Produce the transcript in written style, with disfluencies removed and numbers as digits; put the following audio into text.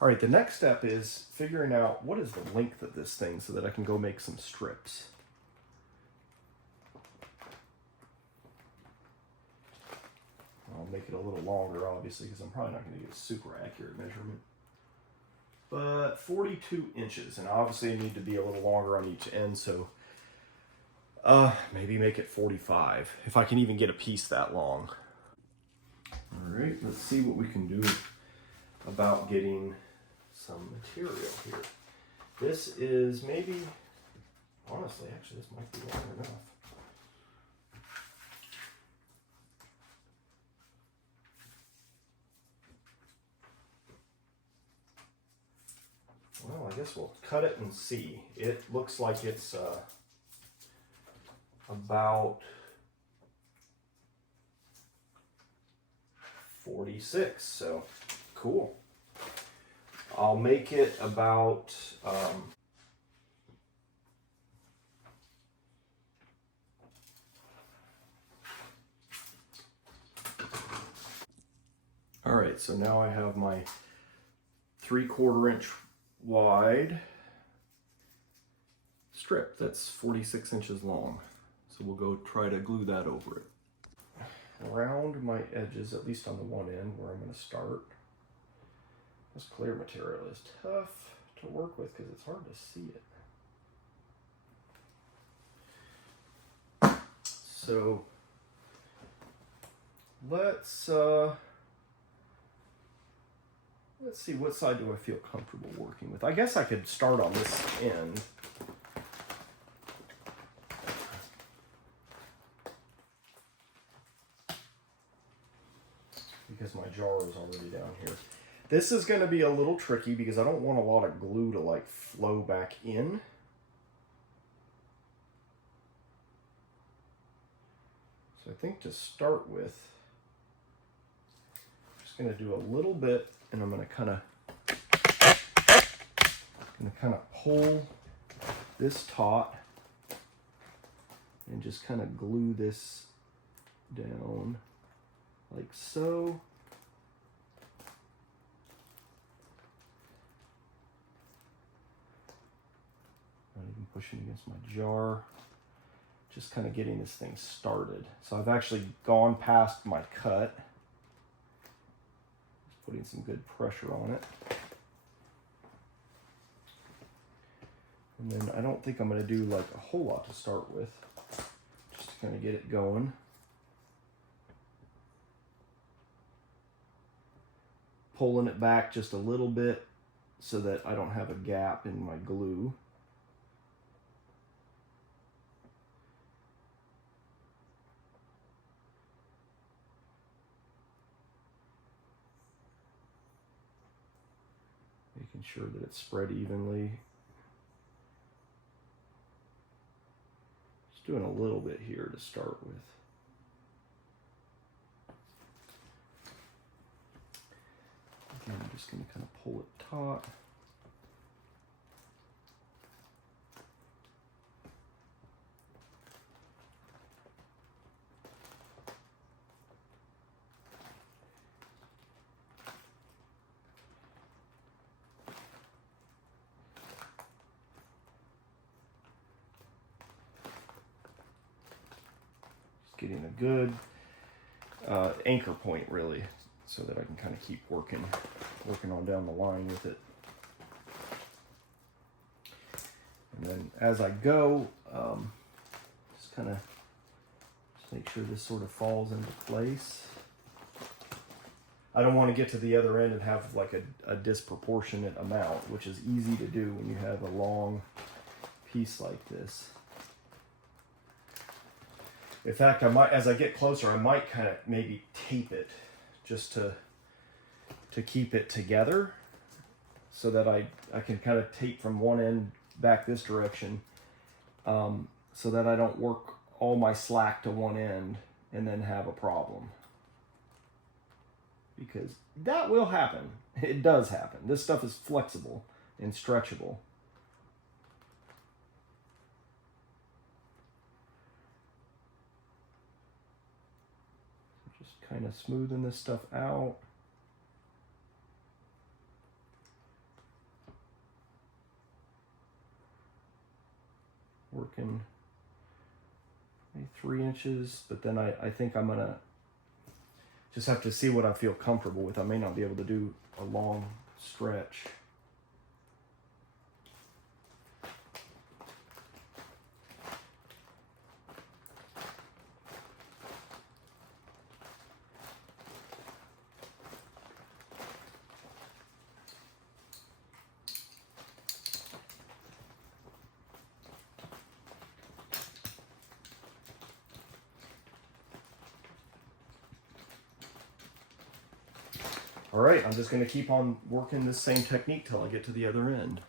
All right, the next step is figuring out what is the length of this thing so that I can go make some strips. I'll make it a little longer, obviously, because I'm probably not going to get a super accurate measurement. But 42 inches, and obviously I need to be a little longer on each end, so maybe make it 45, if I can even get a piece that long. All right, let's see what we can do about getting some material here. This is maybe, honestly, actually this might be long enough. Well, I guess we'll cut it and see. It looks like it's about 46, so cool. I'll make it about all right, so now I have my 3/4 inch wide strip that's 46 inches long. So we'll go try to glue that over it. Around my edges, at least on the one end where I'm going to start. This clear material is tough to work with because it's hard to see it. So let's see, what side do I feel comfortable working with? I guess I could start on this end. Because my jar is already down here. This is going to be a little tricky because I don't want a lot of glue to like flow back in. So I think to start with, I'm just going to do a little bit, and I'm going to kind of pull this taut and just kind of glue this down like so. Not even pushing against my jar. Just kind of getting this thing started. So I've actually gone past my cut. Just putting some good pressure on it. And then I don't think I'm going to do like a whole lot to start with. Just to kind of get it going. Pulling it back just a little bit so that I don't have a gap in my glue. Making sure that it's spread evenly. Just doing a little bit here to start with. Again, I'm just going to kind of pull it taut. Getting a good anchor point, really, so that I can kind of keep working on down the line with it. And then as I go, just kind of make sure this sort of falls into place. I don't want to get to the other end and have like a disproportionate amount, which is easy to do when you have a long piece like this. In fact, I might, as I get closer, I might kind of maybe tape it just to keep it together so that I can kind of tape from one end back this direction so that I don't work all my slack to one end and then have a problem. Because that will happen. It does happen. This stuff is flexible and stretchable. Just kind of smoothing this stuff out. working maybe 3 inches, but then I think I'm gonna just have to see what I feel comfortable with. I may not be able to do a long stretch. All right, I'm just going to keep on working this same technique till I get to the other end.